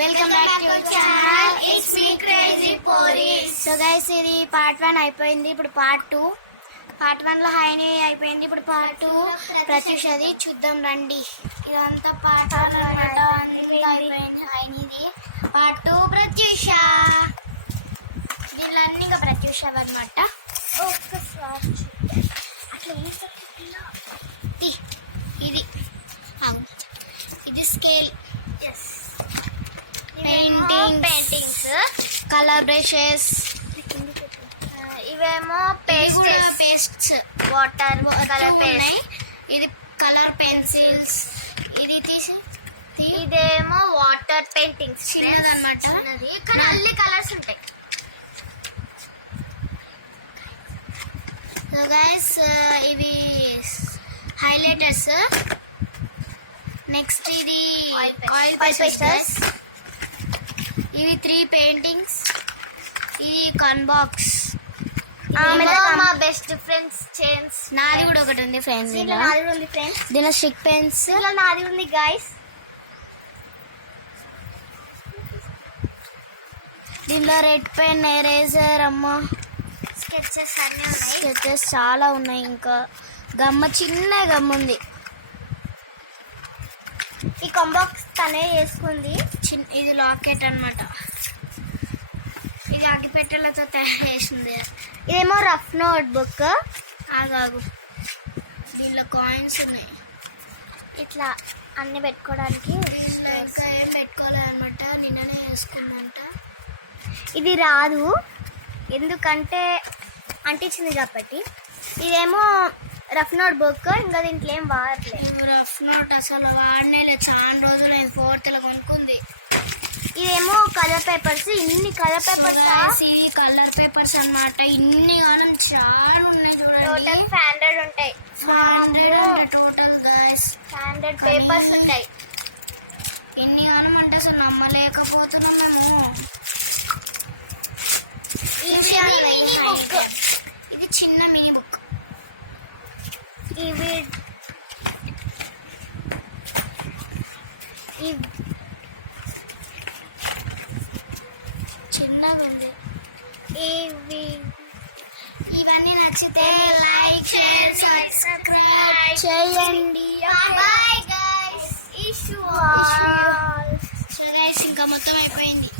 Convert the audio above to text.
Welcome back to channel it's me crazy పోరీస్. So guys, ఇది part 1 అయిపోయింది. ఇప్పుడు part 2. Part 1 లో హైని అయిపోయింది. ఇప్పుడు పార్ట్ 2 ప్రత్యూషది చూద్దాం రండి. ఇదంతా పార్ట్ 1 అన్నమాట. అయిపోయింది హైనిది. పార్ట్ 2 ప్రత్యూష. దీనిలో అన్ని ఇంకా ప్రత్యూష అన్నమాట. అట్లా ఇది ఇది స్కేల్, పెయింటింగ్స్, కలర్ బ్రషెస్, ఇవేమో పేస్ట్స్, వాటర్ కలర్ పేస్ట్, ఇది కలర్ పెన్సిల్స్, ఇది ఇదేమో వాటర్ పెయింటింగ్స్ చిన్నదన్నమాట. కానీ అన్ని కలర్స్ ఉంటాయి. సో గైస్, ఇవి హైలైటర్స్. నెక్స్ట్ ఇది ఆయిల్ పేస్టర్స్. ఇవి 3 పెయింటింగ్స్. ఇది కన్ బాక్స్. మా బెస్ట్ ఫ్రెండ్స్ చైన్స్. నాది కూడా ఒకటి ఉంది ఫ్రెండ్స్. దీనిలో స్టిక్ పెన్స్. నాది ఉంది గైస్. దీనిలో రెడ్ పెన్, ఎరేజర్, స్కెచెస్ అన్నీ ఉన్నాయి. స్కెచెస్ చాలా ఉన్నాయి. ఇంకా గమ్మ, చిన్న గమ్మ ఉంది. ఈ కాంబాక్స్ తనే చేసుకుంది. ఇది లాకెట్ అన్నమాట. ఇది అగ్గిపెట్టెలతో తయారు చేసింది. ఇదేమో రఫ్ నోట్ బుక్. ఆగాగు, దీనిలో కాయిన్స్ ఉన్నాయి. ఇట్లా అన్ని పెట్టుకోవడానికి. ఇంకా ఏం పెట్టుకోలేదు అనమాట. నిన్ననే వేసుకుందంట. ఇది రాదు, ఎందుకంటే అంటించింది కాబట్టి. ఇదేమో రఫ్ నోట్ బుక్. ఇంకా దీంట్లో ఏం వాడలేదు. రఫ్ నోట్ అసలు వాడనేలే. చాలా రోజులు 4th కొనుక్కుంది. ఇదేమో కలర్ పేపర్స్. ఇన్ని కలర్ పేపర్స్. ఇది కలర్ పేపర్స్ అన్నమాట. ఇన్ని కాలం చాలా ఉన్నాయి. టోటల్ 500 ఉంటాయి. 500 టోటల్ గైస్. 500 పేపర్స్ ఉంటాయి. ఇన్ని కాలం అంటే అసలు నమ్మలేకపోతున్నాం మేము. ఇది మినీ బుక్. ఇది చిన్న మినీ బుక్. ఇవి చిన్నగా ఉంది. ఇవన్నీ నచ్చితే లైక్, షేర్, సబ్స్క్రైబ్ చేయండి. Bye guys. Issue. So guys, ఇంకా మొత్తం అయిపోయింది.